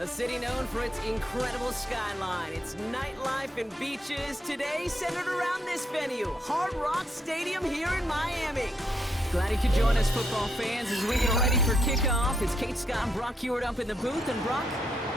A city known for its incredible skyline, its nightlife and beaches, today centered around this venue, Hard Rock Stadium here in Miami. Glad you could join us, football fans, as we get ready for kickoff. It's Kate Scott and Brock Hewitt up in the booth. And Brock,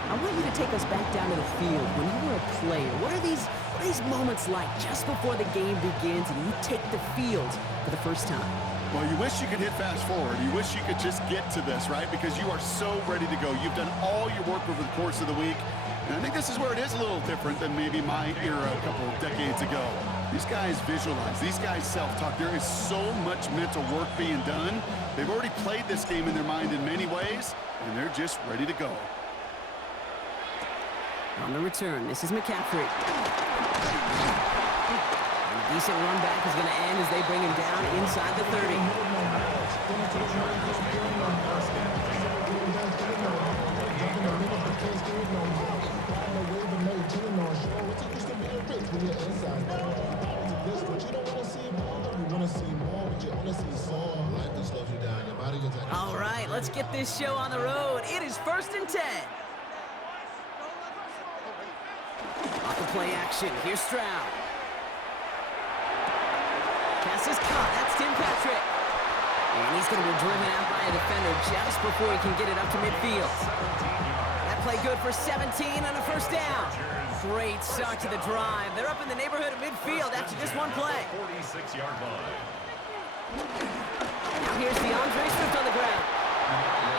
I want you to take us back down to the field. When you were a player, what are these moments like just before the game begins and you take the field for the first time? Well, you wish you could hit fast forward. You wish you could just get to this, right? Because you are so ready to go. You've done all your work over the course of the week. And I think this is where it is a little different than maybe my era a couple of decades ago. These guys visualize. These guys self-talk. There is so much mental work being done. They've already played this game in their mind in many ways, and they're just ready to go. On the return, this is McCaffrey. A decent run back is going to end as they bring him down inside the 30. All right, let's get this show on the road. It is 1st and 10. Off the play action, here's Stroud. Pass is caught, that's Tim Patrick. And he's going to be driven out by a defender just before he can get it up to midfield. That play good for 17 on a first down. Great start to the drive. They're up in the neighborhood of midfield after just one play. 46-yard line. Now here's DeAndre Swift on the ground.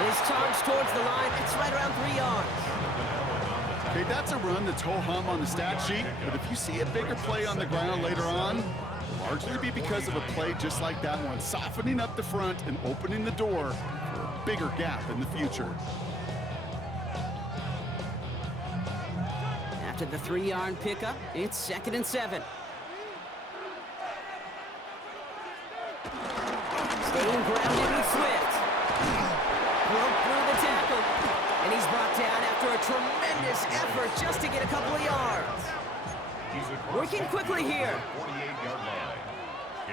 His charge towards the line, it's right around 3 yards. Okay, that's a run that's ho-hum on the stat sheet, but if you see a bigger play on the ground later on, it'll largely be because of a play just like that one, softening up the front and opening the door for a bigger gap in the future. After the 3-yard pickup, it's 2nd and 7. Staying grounded with Swift. Broke through the tackle. And he's brought down after a tremendous effort just to get a couple of yards. Working quickly here. 48-yard line.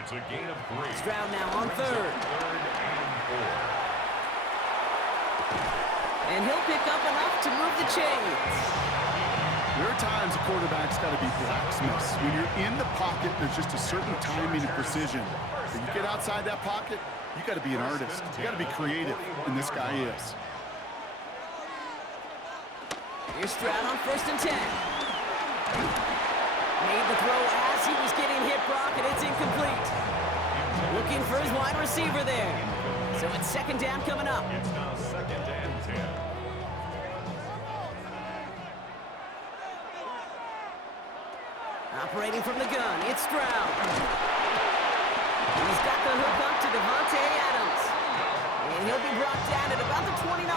It's a gain of 3. Stroud now on 3rd. And he'll pick up enough to move the chains. There are times a quarterback's got to be blacksmiths. When you're in the pocket, there's just a certain timing and precision. When you get outside that pocket, you got to be an artist. You got to be creative, and this guy is. Here's Stroud on 1st and 10. Made the throw as he was getting hit, Brock, and it's incomplete. Looking for his wide receiver there. So it's 2nd down coming up. It's now 2nd and 10. Operating from the gun, it's Stroud. And he's got the hook up to Devontae Adams. And he'll be brought down at about the 29.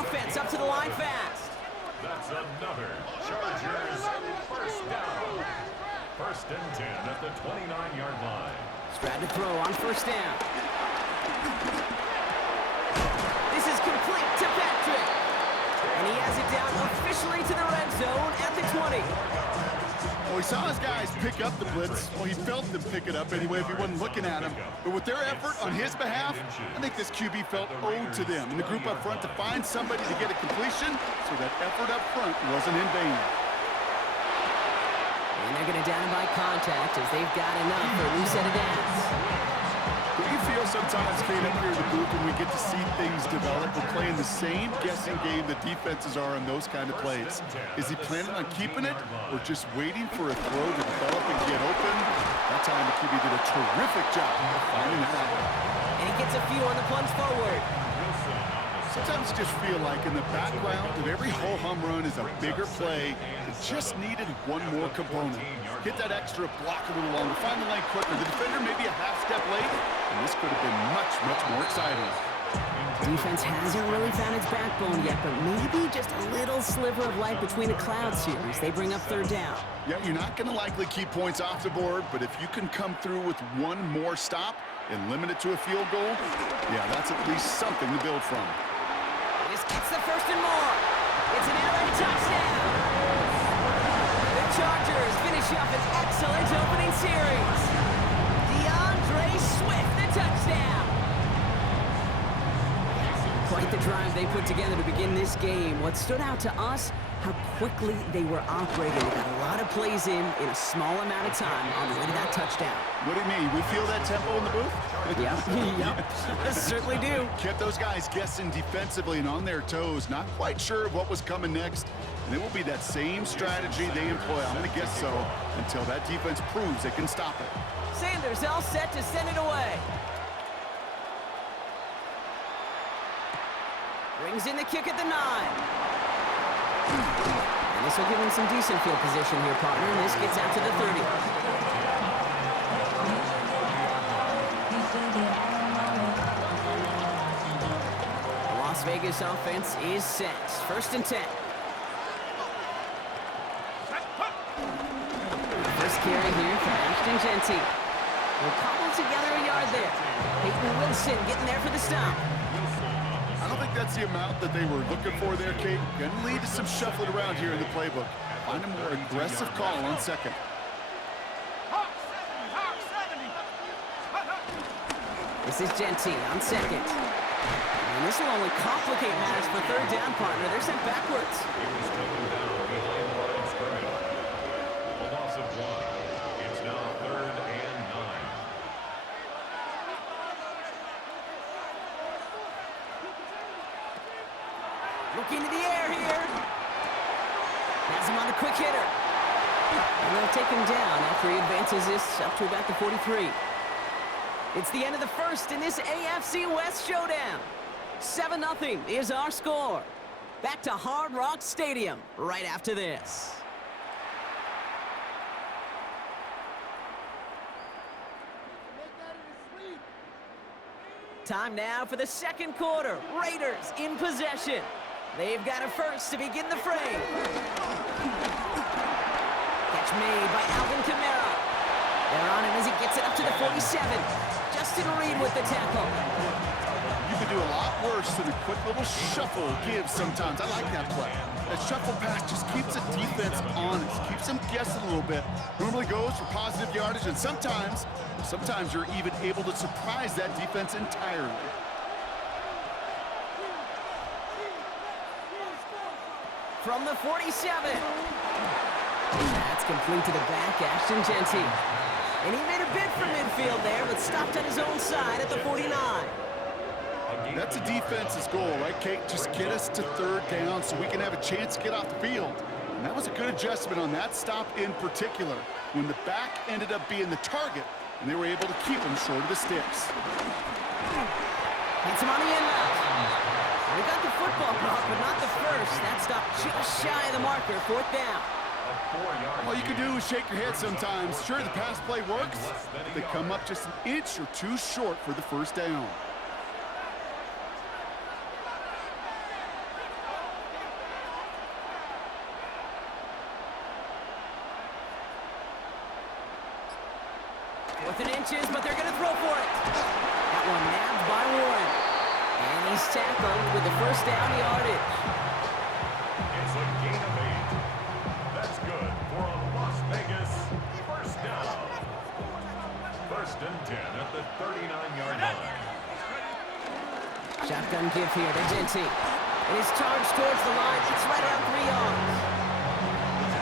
Offense up to the line fast. That's another Chargers first down. 1st and 10 at the 29-yard line. Stroud to throw on 1st down. This is complete to Patrick. And he has it down officially to the red zone at the 20. Well, he saw his guys pick up the blitz. Well, he felt them pick it up anyway if he wasn't looking at him. But with their effort on his behalf, I think this QB felt owed to them and the group up front to find somebody to get a completion so that effort up front wasn't in vain. And they're going to down by contact as they've got enough for a new set of downs. Do you feel sometimes, Kate, up here in the booth when we get to see things develop, we're playing the same guessing game the defenses are on those kind of plays? Is he planning on keeping it or just waiting for a throw to develop and get open? That time the QB did a terrific job of finding it out. And he gets a few on the plunge forward. Sometimes you just feel like in the background of every ho-hum run is a bigger play that just needed one more component. Hit that extra block a little longer, find the lane quicker. The defender maybe a half step late, and this could have been much, much more exciting. Defense hasn't really found its backbone yet, but maybe just a little sliver of light between the clouds here as they bring up 3rd down. Yeah, you're not going to likely keep points off the board, but if you can come through with one more stop and limit it to a field goal, yeah, that's at least something to build from. This gets the 1st and more. It's an LA touchdown. The Chargers finish off an excellent opening series. DeAndre Swift, the touchdown. Quite the drive they put together to begin this game. What stood out to us, how quickly they were operating. They got a lot of plays in a small amount of time on the way to that touchdown. What do you mean? We feel that tempo in the booth? Yep. Certainly do. Kept those guys guessing defensively and on their toes, not quite sure what was coming next. And it will be that same strategy they employ, I'm going to guess so, until that defense proves they can stop it. Sanders all set to send it away. Brings in the kick at the 9. And this will give him some decent field position here, partner. And this gets out to the 30. The Las Vegas offense is set. 1st and 10. First carry here for Ashton Jeanty. We'll cobble together a yard there. Peyton Wilson getting there for the stop. I don't think that's the amount that they were looking for there, Kate. Going to lead to some shuffling around here in the playbook. Find a more aggressive call on second. This is Jeanty on second. And this will only complicate matters for 3rd down, partner. They're sent backwards. He was taken down behind the line of scrimmage. A loss of 1. It's now 3rd and 9. Look into the air here. Has him on the quick hitter. And they'll take him down after he advances this up to about the 43. It's the end of the first in this AFC West showdown. 7-0 is our score. Back to Hard Rock Stadium right after this. Time now for the second quarter. Raiders in possession. They've got a first to begin the frame. Catch made by Alvin Kamara. They're on him as he gets it up to the 47. Justin Reed with the tackle. You could do a lot worse than a quick little shuffle gives sometimes. I like that play. That shuffle pass just keeps the defense honest, keeps them guessing a little bit. Normally goes for positive yardage, and sometimes you're even able to surprise that defense entirely. From the 47. That's complete to the back, Ashton Jeanty. And he made a bid for midfield there, but stopped on his own side at the 49. That's a defense's goal, right, Kate? Just get us to 3rd down so we can have a chance to get off the field. And that was a good adjustment on that stop in particular, when the back ended up being the target, and they were able to keep him short of the sticks. Hits him on the end route. They got the football caught, but not the first. That stop just shy of the marker, 4th down. All you can do is shake your head sometimes. Sure, the pass play works, but they come up just an inch or two short for the 1st down. Fourth and inches, but they're going to throw for it. That one nabbed by Warren. And he's tackled with the 1st down yardage. It's a gain of 8. That's good for a Las Vegas 1st down. 1st and 10 at the 39-yard line. Shotgun give here to Jeanty. And he's charged towards the line. It's right out 3 yards.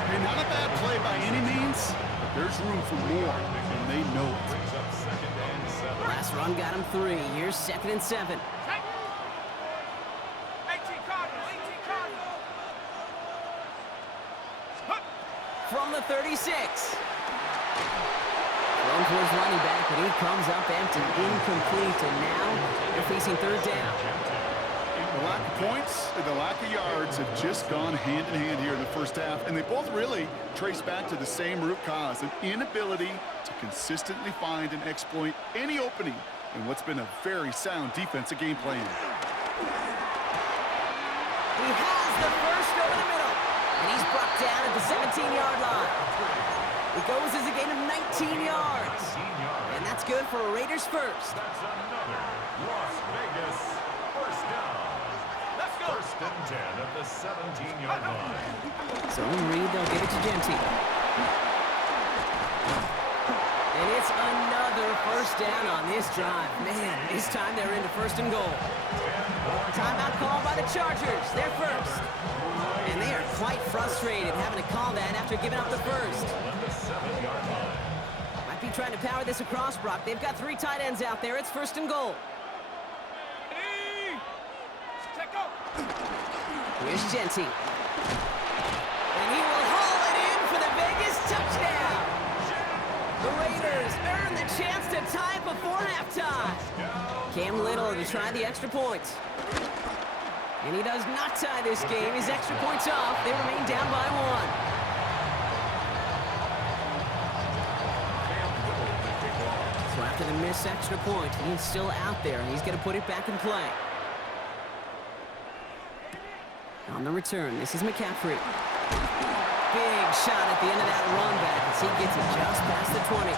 Hey, not a bad play by any means, but there's room for more, and they know it. Brings up 2nd and 7. Last run got him 3. Here's 2nd and 7. From the 36. Thrown towards running back, but he comes up empty, incomplete, and now they're facing 3rd down. The lack of points and the lack of yards have just gone hand in hand here in the 1st half, and they both really trace back to the same root cause, an inability to consistently find and exploit any opening in what's been a very sound defensive game plan. He has the first over the middle, and he's brought down at the 17-yard line. It goes as a gain of 19 yards, and that's good for a Raiders first. That's another Las Vegas 1st down. 1st and 10 at the 17-yard line. So Reed, they'll give it to Jeanty. And it's another first down on this drive. Man, this time they're into first and goal. Timeout called by the Chargers. They're first. And they are quite frustrated having to call that after giving up the first. Might be trying to power this across, Brock. They've got 3 tight ends out there. It's first and goal. Here's Genty. And he will haul it in for the Vegas touchdown. The Raiders earn the chance to tie before halftime. Cam Little to try the extra point. And he does not tie this game. His extra point's off. They remain down by 1. So after the missed extra point, he's still out there, and he's going to put it back in play. On the return, this is McCaffrey. Big shot at the end of that run back as he gets it just past the 20.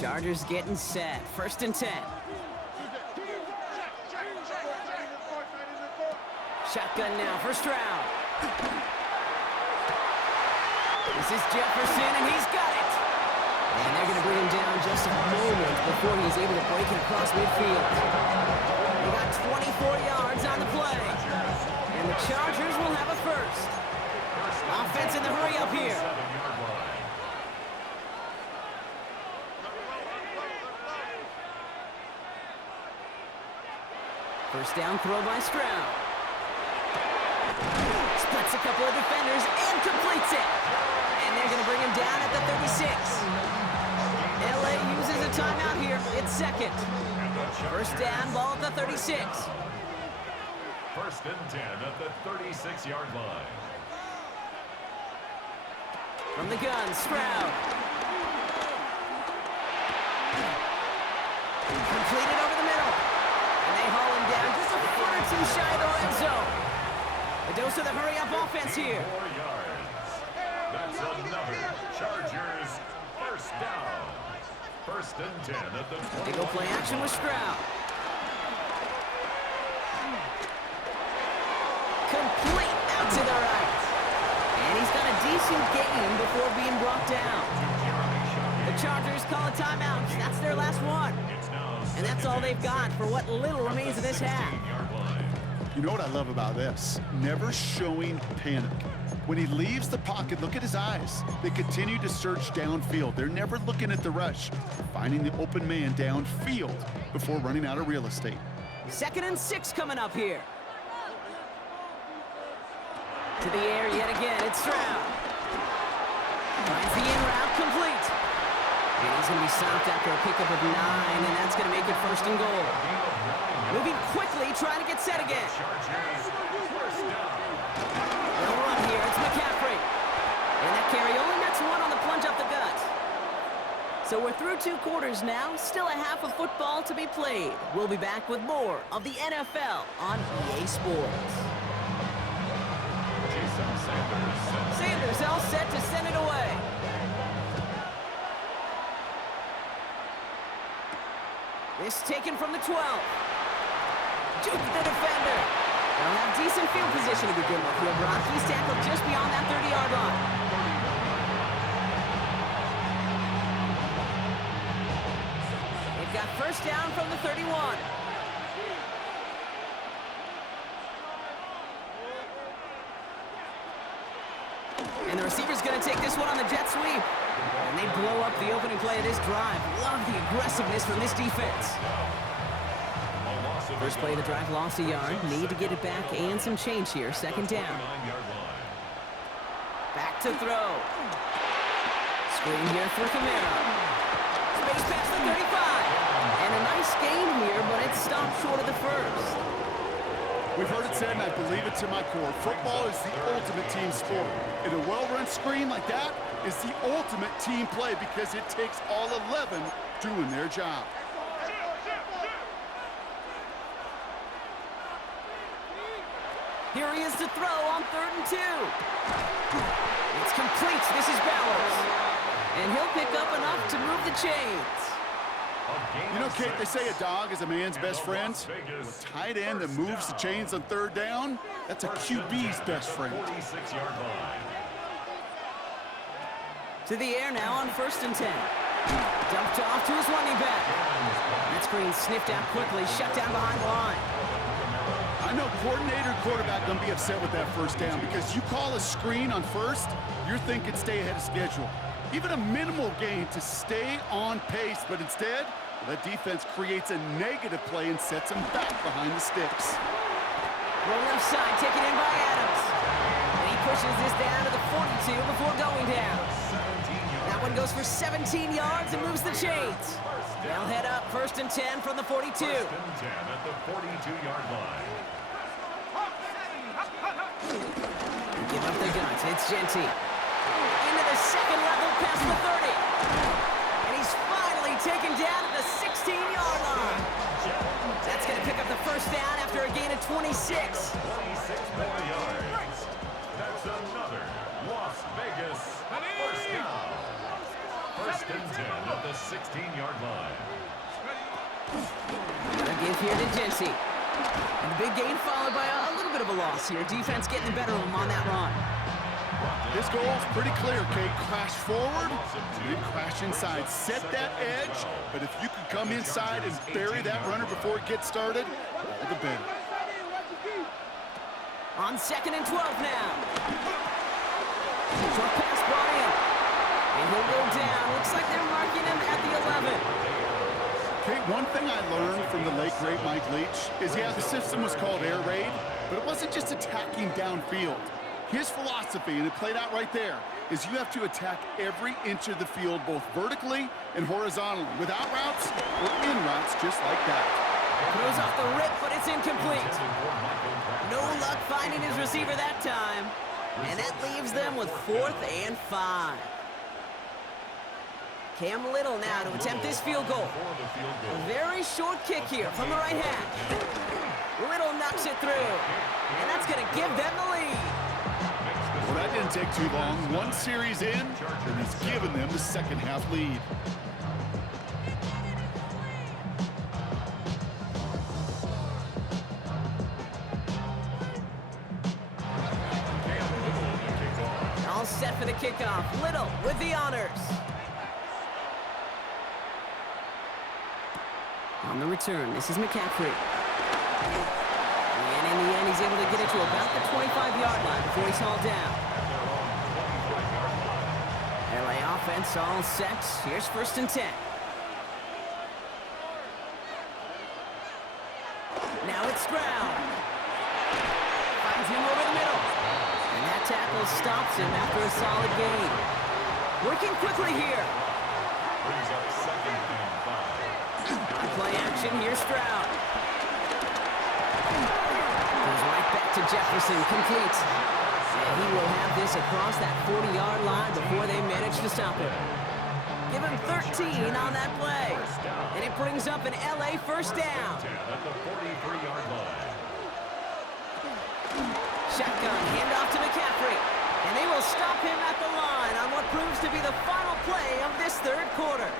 Chargers getting set. First and 10. Shotgun now, first round. This is Jefferson, and he's got it. And they're going to bring him down just a moment before he's able to break it across midfield. He got 24 yards on the play. And the Chargers will have a first. Offense in the hurry up here. First down throw by Stroud. Splits a couple of defenders and completes it. And they're going to bring him down at the 36. LA uses a timeout here. It's second. First down, ball at the 36. First and 10 at the 36-yard line. From the gun, Stroud. Completed over the middle. And they haul him down just a foot or two shy of the red zone. A dose of the hurry-up offense here. 4 yards. That's another Chargers first down. First and 10 at the 20. They go play action with Stroud. Complete out to the right. And he's got a decent gain before being brought down. The Chargers call a timeout. That's their last one. And that's all they've got for what little remains of this half. You know what I love about this? Never showing panic. When he leaves the pocket, look at his eyes. They continue to search downfield. They're never looking at the rush. They're finding the open man downfield before running out of real estate. 2nd and 6 coming up here. To the air yet again, it's Stroud. Finds the in route complete. And he's going to be stopped after a pickup of 9, and that's going to make it first and goal. Moving quickly, trying to get set again. They'll run here, it's McCaffrey. And that carry only nets 1 on the plunge up the gut. So we're through 2 quarters now, still a half of football to be played. We'll be back with more of the NFL on EA Sports. Sanders all set to send it away. This taken from the 12. Juked the defender. They'll have decent field position to begin with here. Broncos tackled just beyond that 30-yard line. They've got first down from the 31. And the receiver's going to take this one on the jet sweep. And they blow up the opening play of this drive. Love the aggressiveness from this defense. First play of the drive lost a yard. Need to get it back and some change here. Second down. Back to throw. Screen here for Kamara. Space past the 35. And a nice gain here, but it stopped short of the first. We've heard it said, and I believe it to my core, football is the ultimate team sport. And a well-run screen like that is the ultimate team play because it takes all 11 doing their job. Here he is to throw on 3rd and 2. It's complete. This is Bowers. And he'll pick up enough to move the chains. You know, Kate, they say a dog is a man's best friend. A tight end that moves the chains on third down, that's a QB's best friend. 46-yard line. To the air now on 1st and 10. Dumped off to his running back. That screen sniffed out quickly, shut down behind the line. I know coordinator and quarterback going to be upset with that first down because you call a screen on first, you're thinking stay ahead of schedule. Even a minimal gain to stay on pace, but instead, the defense creates a negative play and sets them back behind the sticks. Roll left side, taken in by Adams. And he pushes this down to the 42 before going down. That one goes for 17 yards and moves the chains. They'll head up 1st and 10 from the 42. 1st and 10 at the 42-yard line. Give up the guns. It's Genty. Into the second level past the 30. And he's finally taken down at the 16-yard line. That's going to pick up the first down after a gain of 26. 26 more yards. That's another Las Vegas first down. 1st and 10 at the 16-yard line. Gotta give here to Genty. And the big gain followed by a little bit of a loss here. Defense getting the better of him on that run. His goal is pretty clear, Kate. Crash forward, and then crash inside. Set that edge, but if you can come inside and bury that runner before it gets started, all the better. On 2nd and 12 now. Short pass brought in. And he'll go down. Looks like they're marking him at the 11. Kate, one thing I learned from the late, great Mike Leach is, yeah, the system was called air raid, but it wasn't just attacking downfield. His philosophy, and it played out right there, is you have to attack every inch of the field, both vertically and horizontally, without routes or in routes just like that. Throws off the rip, but it's incomplete. No luck finding his receiver that time. And that leaves them with 4th and 5. Cam Little now to attempt this field goal. A very short kick here from the right hash. Little knocks it through. And that's going to give them the lead. Well, that didn't take too long. One series in, and he's given them the second half lead. All set for the kickoff. Little with the honors. On the return, this is McCaffrey. And in the end, he's able to get it to about the 25-yard line before he's hauled down. LA offense all set. Here's 1st and 10. Now it's Stroud. Finds him over the middle. And that tackle stops him after a solid gain. Working quickly here. Brings up 2nd and 5. Play action, here's Stroud. Goes right back to Jefferson, complete. And he will have this across that 40-yard line before they manage to stop him. Give him 13 on that play. And it brings up an LA first down. 10 at the 43-yard line. Shotgun, handoff to McCaffrey. And they will stop him at the line on what proves to be the final play of this third quarter.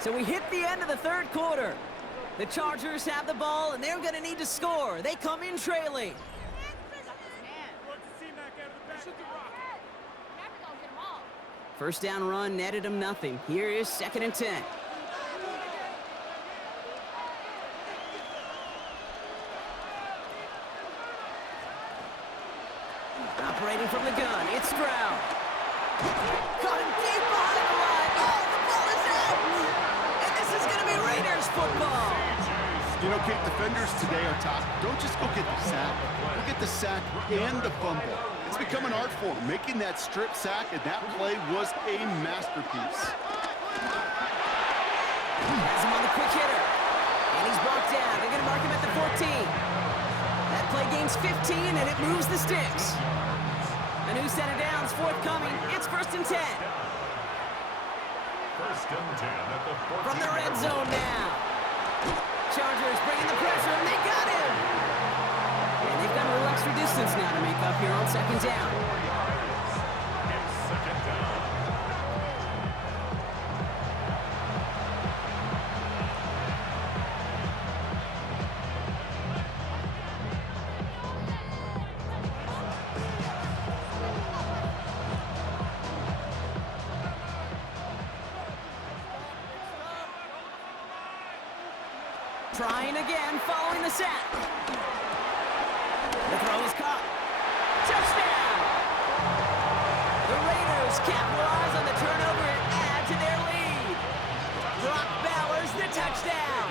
So we hit the end of the third quarter. The Chargers have the ball, and they're going to need to score. They come in trailing. First down run netted them nothing. Here is 2nd and 10. Operating from the gun, it's Stroud. Caught him deep behind the line. Oh, the ball is out! And this is going to be Raiders football. You know, Kate, defenders today are top. Don't just go get the sack. Go get the sack and the fumble. It's become an art form, making that strip sack, and that play was a masterpiece. Has him on the quick hitter. And he's brought down. They're going to mark him at the 14. That play gains 15, and it moves the sticks. A new set of downs forthcoming. It's 1st and 10. 1st and 10 at the 40. From the red zone now. Chargers bringing the pressure, and they got him. And they've got a little extra distance now to make up here on 2nd down. 4 yards. It's 2nd down. Trying again, following the sack. The throw is caught. Touchdown! The Raiders capitalize on the turnover and add to their lead. Brock Bowers, the touchdown.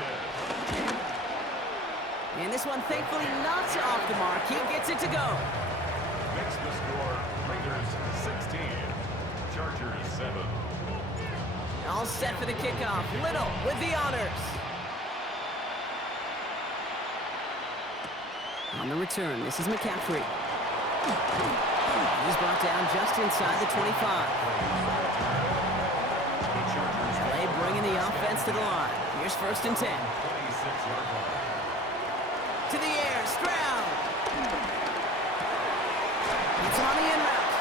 And this one, thankfully, not off the mark. He gets it to go. Makes the score Raiders 16, Chargers 7. All set for the kickoff. Little with the honors. On the return, this is McCaffrey. He's brought down just inside the 25. LA bringing the offense to the line. Here's 1st and 10. 26-yard line. To the air, Stroud. It's on the in route.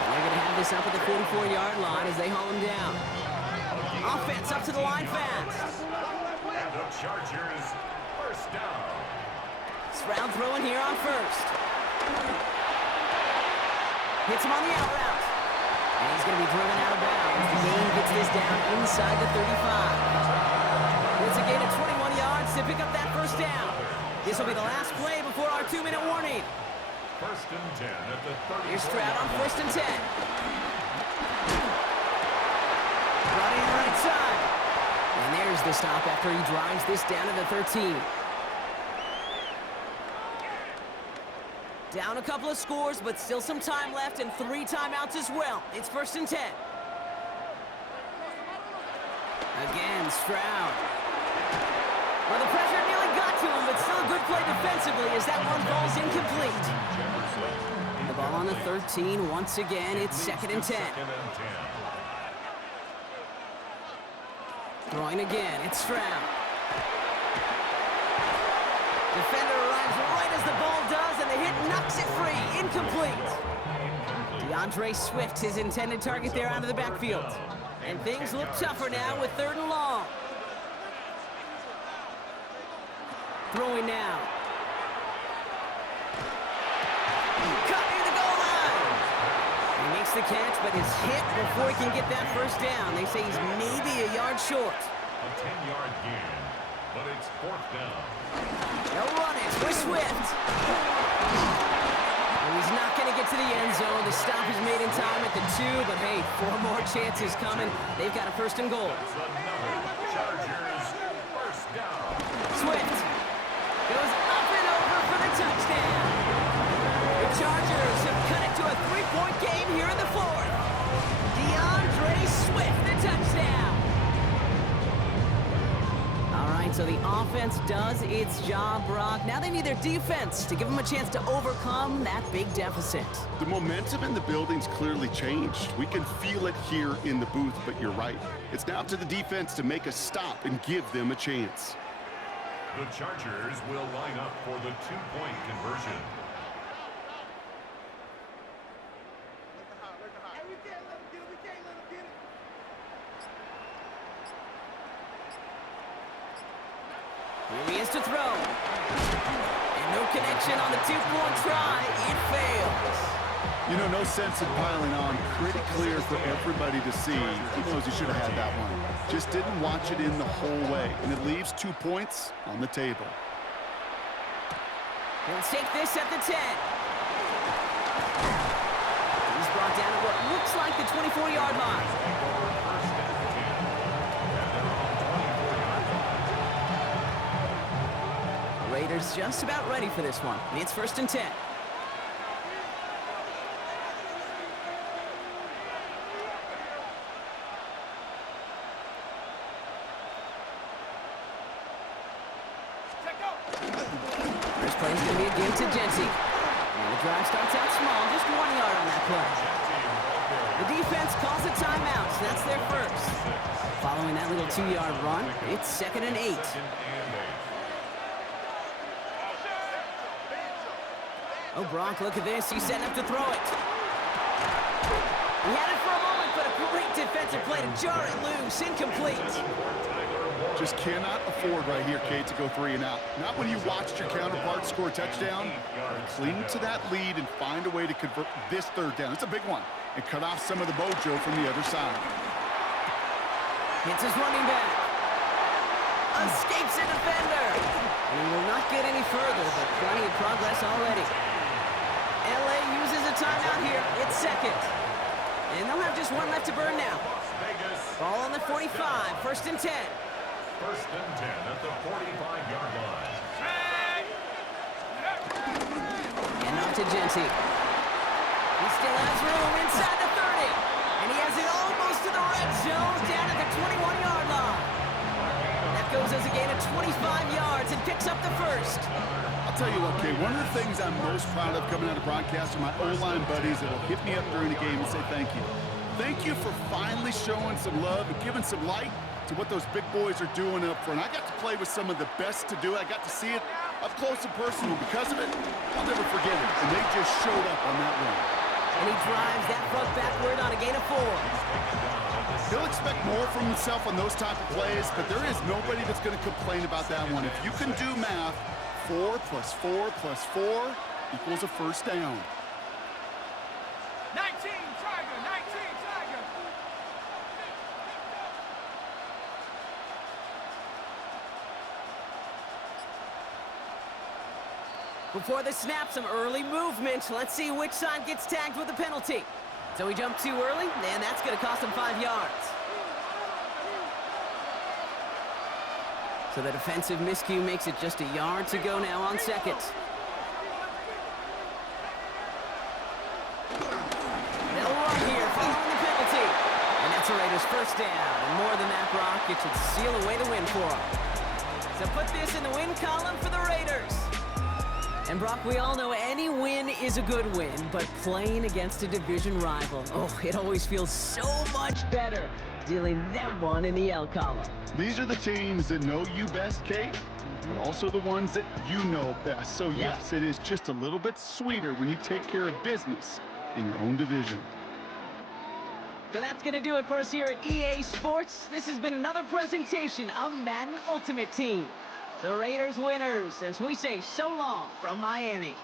And they're going to have this up at the 44-yard line as they haul him down. Offense up to the line fast. And the Chargers, 1st down. Stroud throwing here on 1st. Hits him on the out route. And he's going to be driven out of bounds. The game gets this down inside the 35. It's a gain of 21 yards to pick up that 1st down. This will be the last play before our 2-minute warning. 1st and 10 at the 30. Here's Stroud on 1st and 10. Running right side. And there's the stop after he drives this down to the 13. Down a couple of scores, but still some time left and 3 timeouts as well. It's 1st and 10. Again, Stroud. Well, the pressure nearly got to him, but still a good play defensively as that one falls incomplete. The ball on the 13. Once again, it's 2nd and 10. Throwing again, it's Stroud. Defender arrives right as the ball does, and the hit knocks it free. Incomplete. DeAndre Swift, his intended target there out of the backfield. And things look tougher now with 3rd and long. Throwing now. Cut near the goal line. He makes the catch, but is hit before he can get that 1st down. They say he's maybe a yard short. A 10-yard gain, but it's 4th down. They'll run it for Swift. And he's not going to get to the end zone. The stop is made in time at the 2, but hey, 4 more chances coming. They've got a 1st and goal. That's another Chargers 1st down. Swift goes up and over for the touchdown. The Chargers have cut it to a 3-point game here in the 4th. DeAndre Swift, the touchdown. All right, so the offense does its job, Brock. Now they need their defense to give them a chance to overcome that big deficit. The momentum in the building's clearly changed. We can feel it here in the booth, but you're right. It's now to the defense to make a stop and give them a chance. The Chargers will line up for the 2-point conversion. Here he is to throw. And no connection on the 2-point try. It fails. You know, no sense in piling on. Pretty clear for everybody to see. He knows he should have had that one. Just didn't watch it in the whole way. And it leaves 2 points on the table. He'll take this at the 10. He's brought down at what looks like the 24-yard line. Raiders just about ready for this one. It's 1st and 10. First play is going to be again to Jency. And the drive starts out small, just 1 yard on that play. The defense calls a timeout, so that's their 1st. Following that little 2-yard run, it's 2nd and 8. Oh, Brock, look at this. He's setting up to throw it. He had it for a moment, but a great defensive play to jar it loose. Incomplete. Just cannot afford right here, Kate, to go 3 and out. Not when you watched your counterpart score a touchdown. Cling to that lead and find a way to convert this 3rd down. It's a big one. And cut off some of the mojo from the other side. It's his running back. A escapes a defender. And he will not get any further, but plenty of progress already. LA uses a timeout here. It's second. And they'll have just one left to burn now. Ball on the 45, 1st and 10. 1st and 10 at the 45-yard line. And off to Genty. He still has room inside the 30. And he has it almost to the red zone down at the 21-yard line. That goes as a gain of 25 yards and picks up the first. I'll tell you what, Kay, one of the things I'm most proud of coming out of broadcast are my O-line buddies that will hit me up during the game and say thank you. Thank you for finally showing some love and giving some light to what those big boys are doing up front. I got to play with some of the best to do it. I got to see it up close and personal. Because of it, I'll never forget it. And they just showed up on that run. And he drives that front backward on a gain of 4. He'll expect more from himself on those type of plays, but there is nobody that's going to complain about that one. If you can do math, 4 plus 4 plus 4 equals a first down. 19, Tiger, 19, Tiger. Before the snap, some early movement. Let's see which side gets tagged with a penalty. So he jumped too early, and that's going to cost him 5 yards. So the defensive miscue makes it just a yard to go now on second. They'll run here following the penalty. And that's a Raiders first down. And more than that, Brock, it should seal away the win for them. So put this in the win column for the Raiders. And Brock, we all know any win is a good win, but playing against a division rival, oh, it always feels so much better dealing that one in the L column. These are the teams that know you best, Kate, but also the ones that you know best. So yes, it is just a little bit sweeter when you take care of business in your own division. So that's going to do it for us here at EA Sports. This has been another presentation of Madden Ultimate Team. The Raiders winners, as we say so long from Miami.